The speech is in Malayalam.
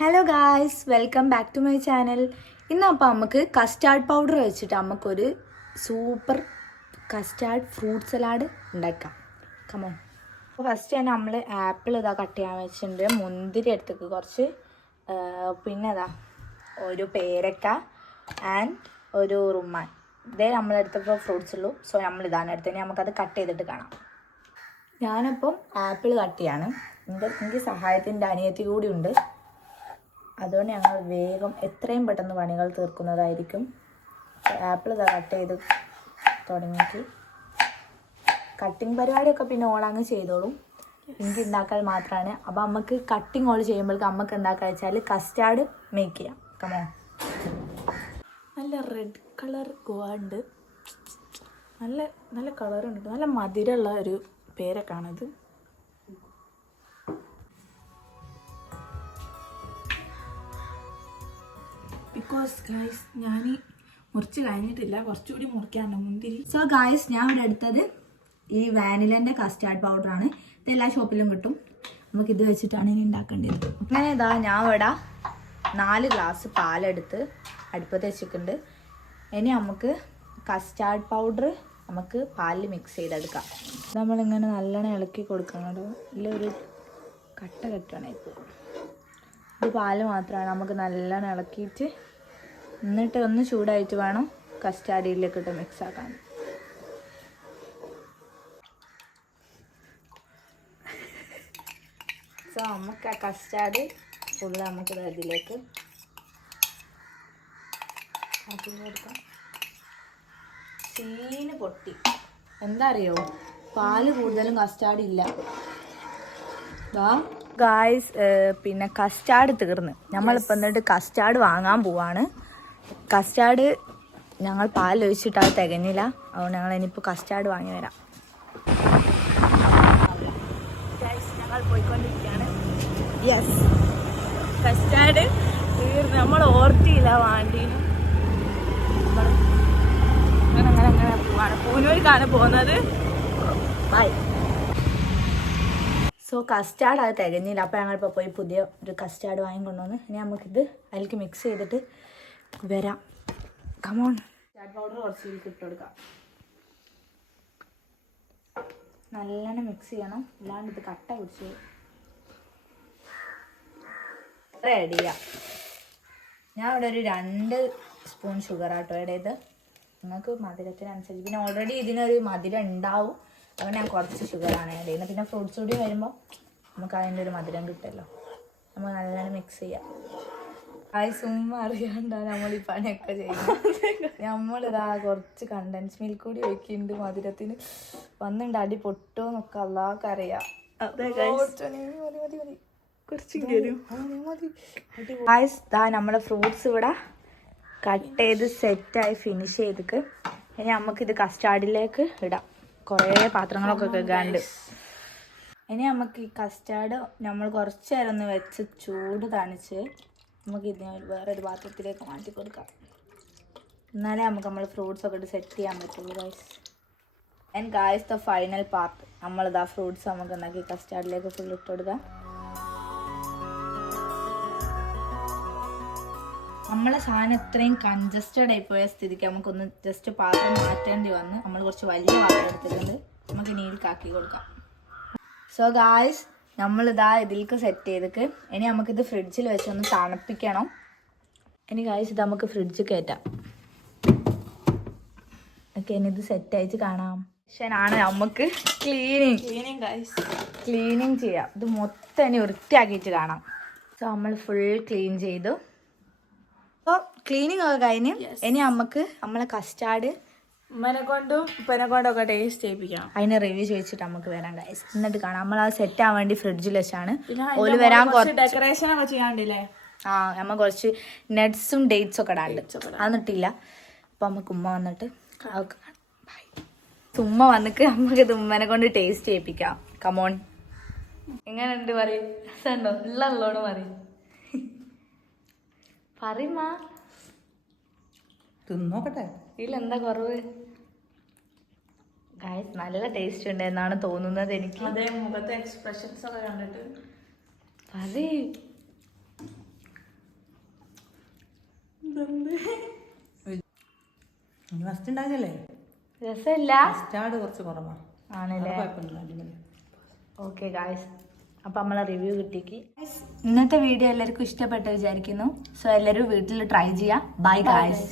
Hello guys, welcome back to my channel. ഇന്നപ്പോൾ നമുക്ക് കസ്റ്റാർഡ് പൗഡർ വെച്ചിട്ട് നമുക്കൊരു സൂപ്പർ കസ്റ്റാർഡ് ഫ്രൂട്ട് സലാഡ് ഉണ്ടാക്കാം. കമോൺ. അപ്പോൾ ഫസ്റ്റ് തന്നെ നമ്മൾ ആപ്പിൾ കട്ട് ചെയ്യാൻ വെച്ചിട്ടുണ്ട്. മുന്തിരി എടുത്തേക്ക് കുറച്ച്, പിന്നെ ഒരു പേരക്ക ആൻഡ് ഒരു റുമ്മാൻ. ഇതേ നമ്മളെടുത്തപ്പോൾ ഫ്രൂട്ട്സ് ഉള്ളൂ. സോ നമ്മളിതാണ് എടുത്തതിന് നമുക്കത് കട്ട് ചെയ്തിട്ട് കാണാം. ഞാനിപ്പം ആപ്പിൾ കട്ട് ചെയ്യാണ്. എനിക്ക് സഹായത്തിൻ്റെ അനിയത്തി കൂടി ഉണ്ട്. അതുകൊണ്ട് ഞങ്ങൾ വേഗം എത്രയും പെട്ടെന്ന് പണികൾ തീർക്കുന്നതായിരിക്കും. ആപ്പിൾ കട്ട് ചെയ്ത് തുടങ്ങിയിട്ട് കട്ടിങ് പരിപാടിയൊക്കെ പിന്നെ ഓളങ്ങ് ചെയ്തോളും. എനിക്ക് ഉണ്ടാക്കാൻ മാത്രമാണ്. അപ്പോൾ നമുക്ക് കട്ടിങ് ഓൾ ചെയ്യുമ്പോഴേക്കും നമുക്ക് എന്താക്കുക വെച്ചാൽ കസ്റ്റാർഡ് മേക്ക് ചെയ്യാം. കമോ. നല്ല റെഡ് കളർ ഉണ്ട്, നല്ല നല്ല കളറുണ്ട്, നല്ല മധുരമുള്ള ഒരു പേരക്കാണിത്. ബിക്കോസ് ഗായ്സ് ഞാൻ മുറിച്ച് കഴിഞ്ഞിട്ടില്ല, കുറച്ചുകൂടി മുറിക്കാനുണ്ട് മുന്തിരി. സോ ഗായ്സ്, ഞാൻ ഇവിടെ എടുത്തത് ഈ വാനിലൻ്റെ കസ്റ്റാർഡ് പൗഡറാണ്. ഇത് എല്ലാ ഷോപ്പിലും കിട്ടും. നമുക്കിത് വെച്ചിട്ടാണ് ഇനി ഉണ്ടാക്കേണ്ടത്. അങ്ങനെ ഞാൻ ഇവിടെ 4 ഗ്ലാസ് പാലെടുത്ത് അടുപ്പത്ത് വെച്ചിട്ടുണ്ട്. ഇനി നമുക്ക് കസ്റ്റാർഡ് പൗഡർ നമുക്ക് പാലിൽ മിക്സ് ചെയ്തെടുക്കാം. നമ്മളിങ്ങനെ നല്ലോണം ഇളക്കി കൊടുക്കണം. ഇല്ലൊരു കട്ട കെട്ടാണ് ഇപ്പോൾ. ഇത് പാല് മാത്രമാണ്. നമുക്ക് നല്ലോണം ഇളക്കിയിട്ട് എന്നിട്ട് ഒന്ന് ചൂടായിട്ട് വേണം കസ്റ്റാർഡിലേക്ക് ഇട്ട് മിക്സ് ആക്കാൻ. സോ നമുക്ക് ആ കസ്റ്റാർഡ് ഫുള്ള് നമുക്ക് ഇതിലേക്ക് കൊടുക്കാം. ചീന് പൊട്ടി. എന്താ അറിയോ, പാല് കൂടുതലും കസ്റ്റാർഡ് ഇല്ല. ഗായ്സ്, പിന്നെ കസ്റ്റാർഡ് തീർന്ന്. നമ്മളിപ്പോൾ എന്നിട്ട് കസ്റ്റാർഡ് വാങ്ങാൻ പോവാണ്. കസ്റ്റാർഡ് ഞങ്ങൾ പാലൊഴിച്ചിട്ട് അത് തികഞ്ഞില്ല. അതുകൊണ്ട് ഞങ്ങൾ ഇനിയിപ്പോൾ കസ്റ്റാർഡ് വാങ്ങി വരാം. ഞങ്ങൾ പോയിക്കൊണ്ടിരിക്കുകയാണ്. യെസ്, കസ്റ്റാർഡ് തീർന്ന്. നമ്മൾ ഓർത്തിയില്ല വാണ്ടീനും. അങ്ങനെ പോവാണ്. പൂനൂർക്കാണ് പോകുന്നത്. ബൈ. സോ കസ്റ്റാർഡ് അത് തികഞ്ഞില്ല. അപ്പോൾ ഞങ്ങളിപ്പോൾ പോയി പുതിയ ഒരു കസ്റ്റാർഡ് വാങ്ങിക്കൊണ്ടുവന്ന് ഇനി നമുക്കിത് അതിലേക്ക് മിക്സ് ചെയ്തിട്ട് വരാം. കമോൺ. കസ്റ്റാർഡ് പൗഡർ കുറച്ച് ഇതിലേക്ക് ഇട്ട് കൊടുക്കാം. നല്ലോണം മിക്സ് ചെയ്യണം, അല്ലാണ്ട് ഇത് കട്ട പിടിച്ച്. റെഡി ചെയ്യാം. ഞാൻ ഇവിടെ ഒരു 2 സ്പൂൺ ഷുഗർ ആട്ടോ ആഡ് ചെയ്ത്. നിങ്ങൾക്ക് മധുരത്തിനനുസരിച്ച്, പിന്നെ ഓൾറെഡി ഇതിനൊരു മധുരം ഉണ്ടാവും. അതുകൊണ്ട് ഞാൻ കുറച്ച് ഷുഗറാണ് ആഡ് ചെയ്യുന്നത്. പിന്നെ ഫ്രൂട്ട്സ് കൂടി വരുമ്പോൾ നമുക്ക് അതിൻ്റെ ഒരു മധുരം കിട്ടുമല്ലോ. നമുക്ക് നല്ലോണം മിക്സ് ചെയ്യാം. സുമ്മാ അറിയാണ്ടാ നമ്മൾ ഈ പണിയൊക്കെ ചെയ്യുന്നത്. നമ്മളിതാ കുറച്ച് കണ്ടൻസ് മിൽക്ക് കൂടി ഒഴിക്കുന്നുണ്ട് മധുരത്തിന്. വന്നിട്ട് അടി പൊട്ടുമെന്നൊക്കെ അല്ലാവർക്കും അറിയാം. നമ്മുടെ ഫ്രൂട്ട്സ് ഇവിടെ കട്ട് ചെയ്ത് സെറ്റായി ഫിനിഷ് ചെയ്തിട്ട് ഇനി നമുക്കിത് കസ്റ്റാർഡിലേക്ക് ഇടാം. കുറേ പാത്രങ്ങളൊക്കെ കഴുകാണ്ട്. ഇനി നമുക്ക് ഈ കസ്റ്റാർഡ് നമ്മൾ കുറച്ച് നേരം ഒന്ന് വെച്ച് ചൂട് തണിച്ച് നമുക്ക് ഇതിന് വേറൊരു പാത്രത്തിലേക്ക് മാറ്റി കൊടുക്കാം. എന്നാലേ നമുക്ക് നമ്മൾ ഫ്രൂട്ട്സൊക്കെ ഇട്ട് സെറ്റ് ചെയ്യാൻ പറ്റുള്ളൂ guys. And guys, the final part. നമ്മളിതാ ഫ്രൂട്ട്സ് നമുക്ക് ഉണ്ടാക്കി കസ്റ്റാർഡിലേക്ക് ഫുൾ ഇട്ട് കൊടുക്കാം. നമ്മളെ സാധനം ഇത്രയും കൺജസ്റ്റഡ് ആയിപ്പോയ സ്ഥിതിക്ക് നമുക്കൊന്ന് ജസ്റ്റ് പാത്രം മാറ്റേണ്ടി വന്ന് നമ്മൾ കുറച്ച് വലിയ പാത്രം എടുത്തിട്ടുണ്ട്. നമുക്ക് നീൽക്കാക്കി കൊടുക്കാം. സോ ഗായ്സ്, നമ്മളിതാ ഇതിലേക്ക് സെറ്റ് ചെയ്തിട്ട് ഇനി നമുക്കിത് ഫ്രിഡ്ജിൽ വെച്ച് ഒന്ന് തണുപ്പിക്കണം. ഇനി ഗായ്സ് ഇത് നമുക്ക് ഫ്രിഡ്ജിൽ കയറ്റാം. ഓക്കെ, ഇനി ഇത് സെറ്റായിട്ട് കാണാം. ആണ് നമുക്ക് ക്ലീനിങ് ചെയ്യാം. ഇത് മൊത്തം ഇനി വൃത്തിയാക്കിയിട്ട് കാണാം. സോ നമ്മൾ ഫുൾ ക്ലീൻ ചെയ്തു. അപ്പോൾ ക്ലീനിങ് ഒക്കെ കഴിഞ്ഞ് ഇനി നമുക്ക് നമ്മളെ കസ്റ്റാർഡ് ഉപ്പനെക്കൊണ്ടൊക്കെ ടേസ്റ്റ് ചെയ്യിപ്പിക്കാം. അതിന് റിവ്യൂ ചോദിച്ചിട്ട് നമുക്ക് വരാം ഗൈസ്. എന്നിട്ട് കാണാം. നമ്മളത് സെറ്റ് ആവാൻ വേണ്ടി ഫ്രിഡ്ജിൽ വെച്ചാണ്. ഓല് വരാൻ ഡെക്കറേഷൻ ഒക്കെ ചെയ്യാണ്ടില്ലേ. നമ്മൾ കുറച്ച് നട്ട്സും ഡേറ്റ്സും ഒക്കെ ഇടാണ്ട്. അതൊന്നിട്ടില്ല. അപ്പം നമുക്ക് ഉമ്മ വന്നിട്ട് ഉമ്മ വന്നിട്ട് നമുക്ക് ഇത് ഉമ്മനെ കൊണ്ട് ടേസ്റ്റ് ചെയ്യിപ്പിക്കാം. കമോൺ. എങ്ങനെയുണ്ട് പറയും? ഉള്ളോട് പറയും. പറയുമാ തിന്നോക്കട്ടെ. ഇതിലെന്താ കുറവ്? ഗൈസ്, നല്ല ടേസ്റ്റ് ഉണ്ട് എന്നാണ് തോന്നുന്നത് എനിക്ക്. മുഖത്തെ എക്സ്പ്രഷൻസ് ഒക്കെ കണ്ടിട്ട്. ഫസ്റ്റ് ഉണ്ടാകല്ലേ രസമില്ല കസ്റ്റാർഡ് കുറച്ച് കുറവാണ്. ആണല്ലേ? കുഴപ്പമൊന്നുമില്ല, അടിപൊളി. ഓക്കെ ഗായ്സ്, അപ്പം നമ്മളെ റിവ്യൂ കിട്ടിക്ക്. ഇന്നത്തെ വീഡിയോ എല്ലാവർക്കും ഇഷ്ടപ്പെട്ടു വിചാരിക്കുന്നു. സോ എല്ലാവരും വീട്ടിൽ ട്രൈ ചെയ്യാം. Bye guys.